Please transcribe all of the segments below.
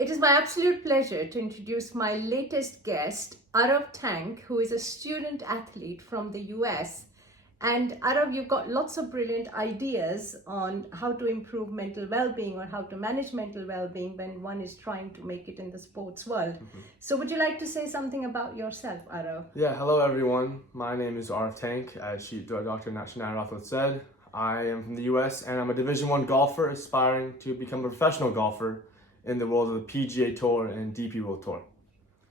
It is my absolute pleasure to introduce my latest guest, Arav Tank, who is a student athlete from the US. And Arav, you've got lots of brilliant ideas on how to improve mental well-being or how to manage mental well-being when one is trying to make it in the sports world. So would you like to say something about yourself, Arav? Yeah, hello everyone. My name is Arav Tank, as Dr. Mr Arav said. I am from the US and I'm a Division I golfer aspiring to become a professional golfer in the world of the PGA Tour and DP World Tour.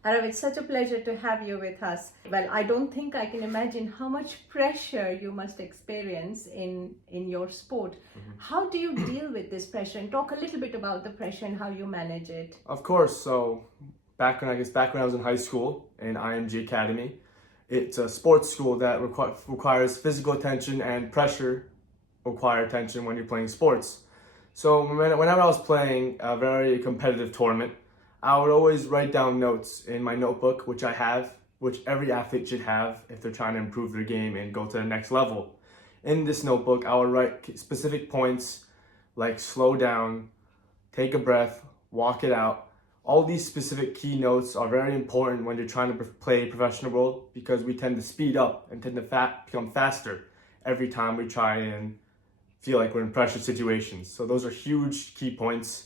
Arav, it's such a pleasure to have you with us. Well, I don't think I can imagine how much pressure you must experience in your sport. How do you deal with this pressure? And talk a little bit about the pressure and how you manage it. Of course, so back when I was in high school in IMG Academy, it's a sports school that requires physical attention and pressure require attention when you're playing sports. So whenever I was playing a very competitive tournament, I would always write down notes in my notebook, which I have, which every athlete should have if they're trying to improve their game and go to the next level. In this notebook, I would write specific points like slow down, take a breath, walk it out. All these specific key notes are very important when you're trying to play professional world because we tend to speed up and tend to become faster every time we try and feel like we're in pressure situations. So those are huge key points.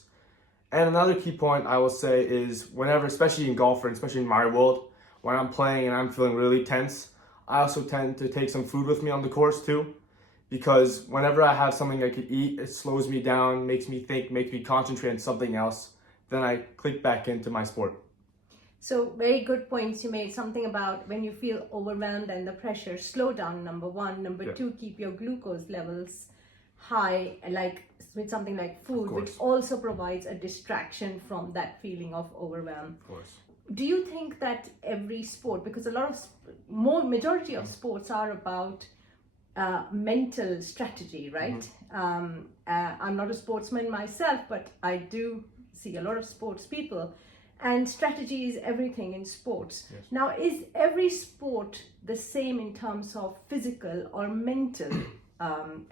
And another key point I will say is whenever, especially in golf, and especially in my world, when I'm playing and I'm feeling really tense, I also tend to take some food with me on the course too, because whenever I have something I could eat, it slows me down, makes me think, makes me concentrate on something else. Then I click back into my sport. So very good points you made. Something about when you feel overwhelmed and the pressure, slow down, number one. Number two, keep your glucose levels high, like with something like food, which also provides a distraction from that feeling of overwhelm. Of course. Do you think that every sport, because a lot of majority of sports are about mental strategy, right? I'm not a sportsman myself, but I do see a lot of sports people, and strategy is everything in sports. Yes. Now, is every sport the same in terms of physical or mental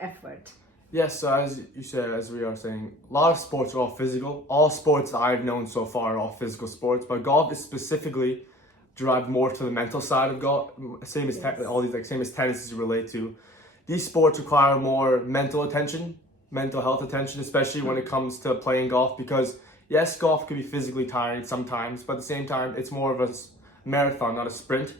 effort? Yes, so as you said, as we are saying, a lot of sports are all physical. All sports I've known so far are all physical sports, but golf is specifically derived more to the mental side of golf. Same as same as tennis as you relate to. These sports require more mental attention, mental health attention, especially when it comes to playing golf. Because yes, golf can be physically tiring sometimes, but at the same time, it's more of a marathon, not a sprint.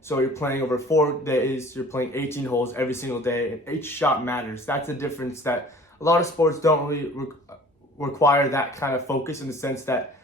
So you're playing over 4 days, you're playing 18 holes every single day, and each shot matters. That's the difference that a lot of sports don't really require that kind of focus, in the sense that,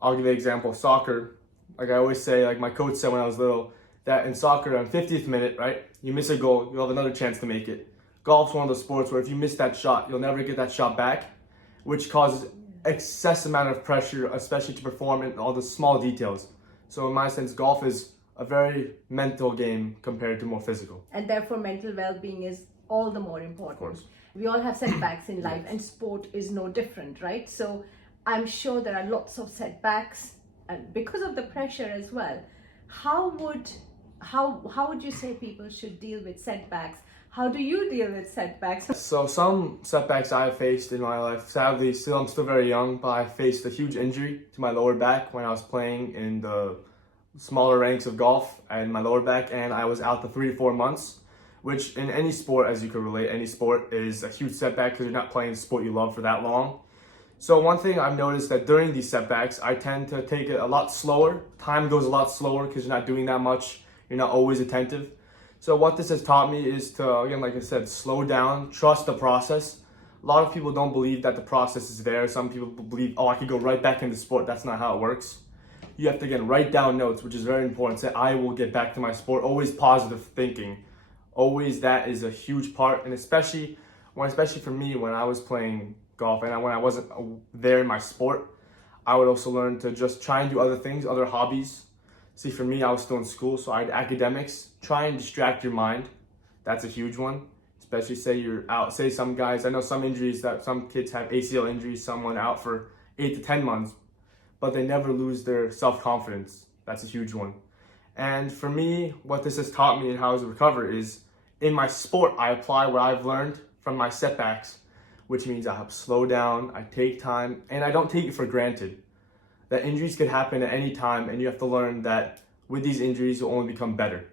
I'll give you an example, soccer. Like I always say, like my coach said when I was little, that in soccer on 50th minute, right, you miss a goal, you'll have another chance to make it. Golf's one of those sports where if you miss that shot, you'll never get that shot back, which causes excess amount of pressure, especially to perform in all the small details. So in my sense, golf is a very mental game compared to more physical. And therefore mental well-being is all the more important. Of course. We all have setbacks in life, and sport is no different, right? So I'm sure there are lots of setbacks and because of the pressure as well. How would you say people should deal with setbacks? How do you deal with setbacks? So some setbacks I have faced in my life, sadly, I'm still very young, but I faced a huge injury to my lower back when I was playing in the smaller ranks of golf and my lower back, and I was out for 3 to 4 months, which in any sport, as you can relate, any sport is a huge setback because you're not playing the sport you love for that long. So one thing I've noticed that during these setbacks, I tend to take it a lot slower. Time goes a lot slower because you're not doing that much. You're not always attentive. So what this has taught me is to, again, like I said, slow down, trust the process. A lot of people don't believe that the process is there. Some people believe, oh, I could go right back into sport. That's not how it works. You have to, again, write down notes, which is very important. Say, I will get back to my sport. Always positive thinking. Always, that is a huge part. And especially for me, when I was playing golf and when I wasn't there in my sport, I would also learn to just try and do other things, other hobbies. See, for me, I was still in school, so I had academics. Try and distract your mind. That's a huge one. Especially say you're out. Say some guys, I know some injuries that some kids have ACL injuries, someone out for 8 to 10 months. But they never lose their self-confidence. That's a huge one. And for me, what this has taught me and how to recover is, in my sport, I apply what I've learned from my setbacks, which means I have slow down, I take time, and I don't take it for granted. that injuries could happen at any time, and you have to learn that with these injuries, you'll only become better.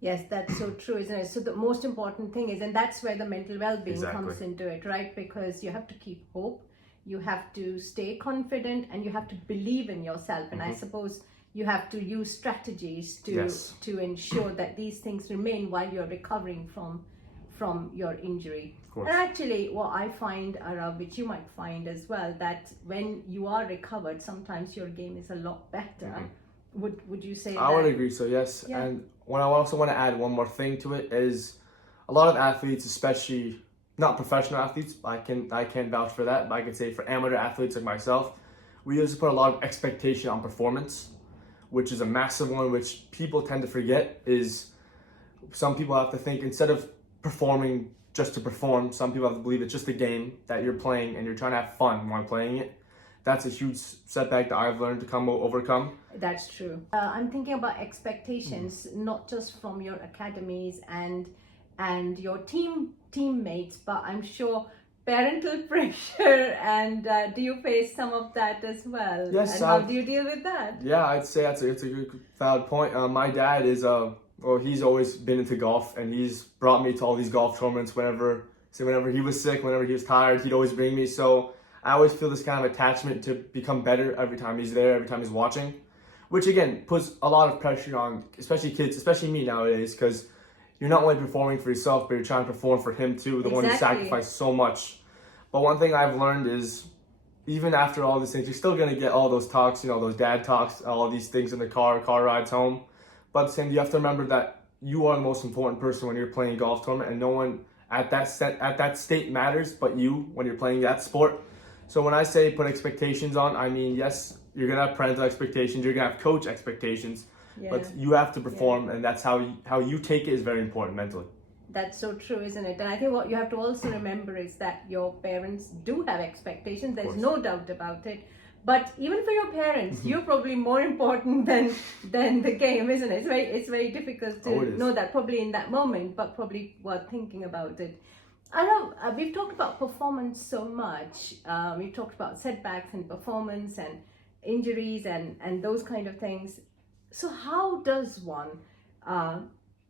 Yes, that's so true, isn't it? So the most important thing is, and that's where the mental well-being comes into it, right? Because you have to keep hope, you have to stay confident, and you have to believe in yourself. And I suppose you have to use strategies to ensure that these things remain while you're recovering from your injury. And actually, what I find, Arav, which you might find as well, that when you are recovered, sometimes your game is a lot better. Would you say I would agree, so yes. Yeah. And what I also want to add one more thing to it is a lot of athletes, especially not professional athletes, I can't vouch for that, but I can say for amateur athletes like myself, we used to put a lot of expectation on performance, which is a massive one, which people tend to forget. Is some people have to think, instead of performing just to perform, some people have to believe it's just a game that you're playing and you're trying to have fun while playing it. That's a huge setback that I've learned to overcome. That's true. I'm thinking about expectations, not just from your academies and your teammates, but I'm sure parental pressure. And do you face some of that as well? Yes. And how do you deal with that? Yeah, I'd say it's a good, valid point. My dad is he's always been into golf, and he's brought me to all these golf tournaments whenever he was sick, whenever he was tired, he'd always bring me. So I always feel this kind of attachment to become better every time he's there, every time he's watching, which again puts a lot of pressure on, especially kids, especially me nowadays, because you're not only performing for yourself, but you're trying to perform for him too, the one who sacrificed so much. But one thing I've learned is, even after all these things, you're still going to get all those talks, those dad talks, all these things in the car rides home. But at the same time, you have to remember that you are the most important person when you're playing a golf tournament, and no one at that state matters but you when you're playing that sport. So when I say put expectations on, I mean, yes, you're going to have parental expectations, you're going to have coach expectations, but you have to perform, and that's how you take it is very important mentally. That's so true, isn't it? And I think what you have to also remember is that your parents do have expectations. There's no doubt about it. But even for your parents, you're probably more important than the game, isn't it? It's very difficult to know that probably in that moment, but probably worth thinking about it. I know we've talked about performance so much. We've talked about setbacks and performance and injuries and those kind of things. So how does one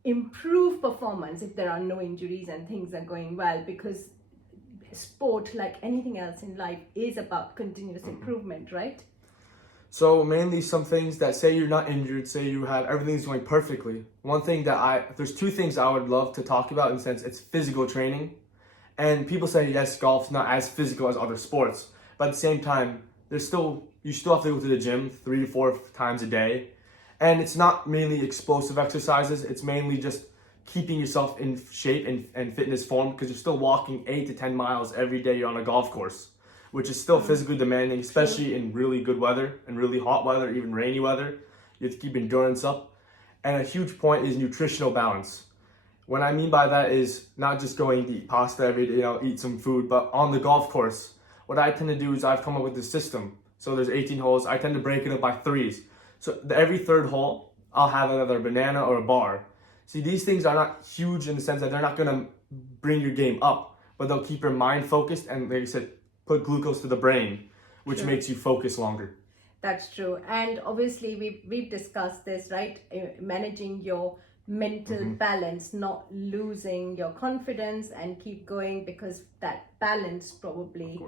improve performance if there are no injuries and things are going well? Because sport, like anything else in life, is about continuous improvement, right? So mainly some things that, say you're not injured, say you have everything's going perfectly. There's two things I would love to talk about, in the sense it's physical training. And people say, yes, golf's not as physical as other sports, but at the same time, you still have to go to the gym 3 to 4 times a day. And it's not mainly explosive exercises, it's mainly just keeping yourself in shape and fitness form, because you're still walking 8 to 10 miles every day you're on a golf course, which is still physically demanding, especially in really good weather and really hot weather, even rainy weather. You have to keep endurance up. And a huge point is nutritional balance. What I mean by that is not just going to eat pasta every day, eat some food, but on the golf course, what I tend to do is I've come up with this system. So there's 18 holes. I tend to break it up by threes. So every third hole, I'll have either a banana or a bar. See, these things are not huge in the sense that they're not going to bring your game up, but they'll keep your mind focused and, like I said, put glucose to the brain, which makes you focus longer. That's true. And obviously we've discussed this, right? Managing your mental balance, not losing your confidence, and keep going, because that balance probably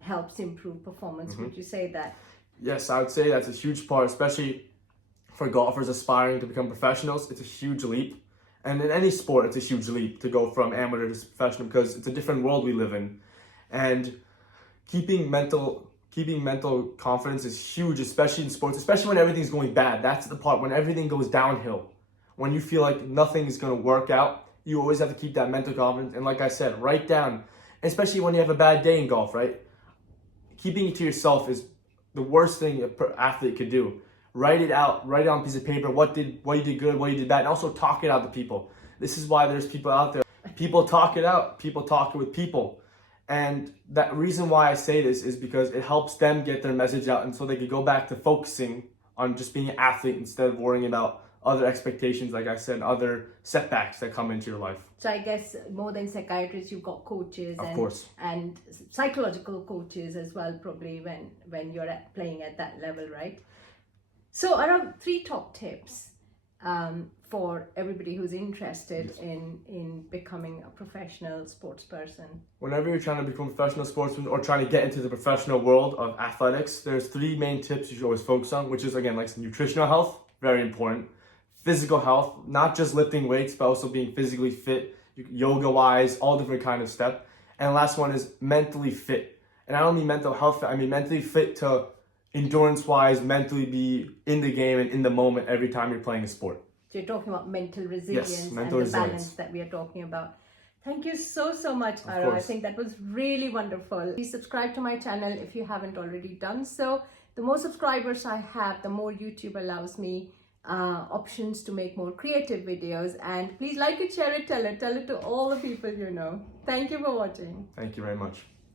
helps improve performance. Would you say that? Yes, I would say that's a huge part, especially for golfers aspiring to become professionals. It's a huge leap. And in any sport, it's a huge leap to go from amateur to professional, because it's a different world we live in. And keeping mental confidence is huge, especially in sports, especially when everything's going bad. That's the part when everything goes downhill. When you feel like nothing is going to work out, you always have to keep that mental confidence. And like I said, write down, especially when you have a bad day in golf, right? Keeping it to yourself is the worst thing an athlete could do. Write it out. Write it on a piece of paper. What you did good, what you did bad, and also talk it out to people. This is why there's people out there. People talk it out. People talk it with people. And that reason why I say this is because it helps them get their message out, and so they can go back to focusing on just being an athlete instead of worrying about other expectations, like I said, other setbacks that come into your life. So I guess more than psychiatrists, you've got coaches Of course. and psychological coaches as well, probably when you're playing at that level, right? So around 3 top tips for everybody who's interested in becoming a professional sports person. Whenever you're trying to become a professional sportsman or trying to get into the professional world of athletics, there's 3 main tips you should always focus on, which is, again, like nutritional health, very important. Physical health, not just lifting weights, but also being physically fit, yoga-wise, all different kind of stuff. And the last one is mentally fit. And I don't mean mental health fit, I mean mentally fit to endurance-wise, mentally be in the game and in the moment every time you're playing a sport. So you're talking about mental resilience, yes, and mental the resilience. balance that we are talking about. Thank you so much, Of Arav. I course. think that was really wonderful. Please subscribe to my channel if you haven't already done so. The more subscribers I have, the more YouTube allows me options to make more creative videos. And please like it, share it, tell it to all the people you know. Thank you for watching. Thank you very much.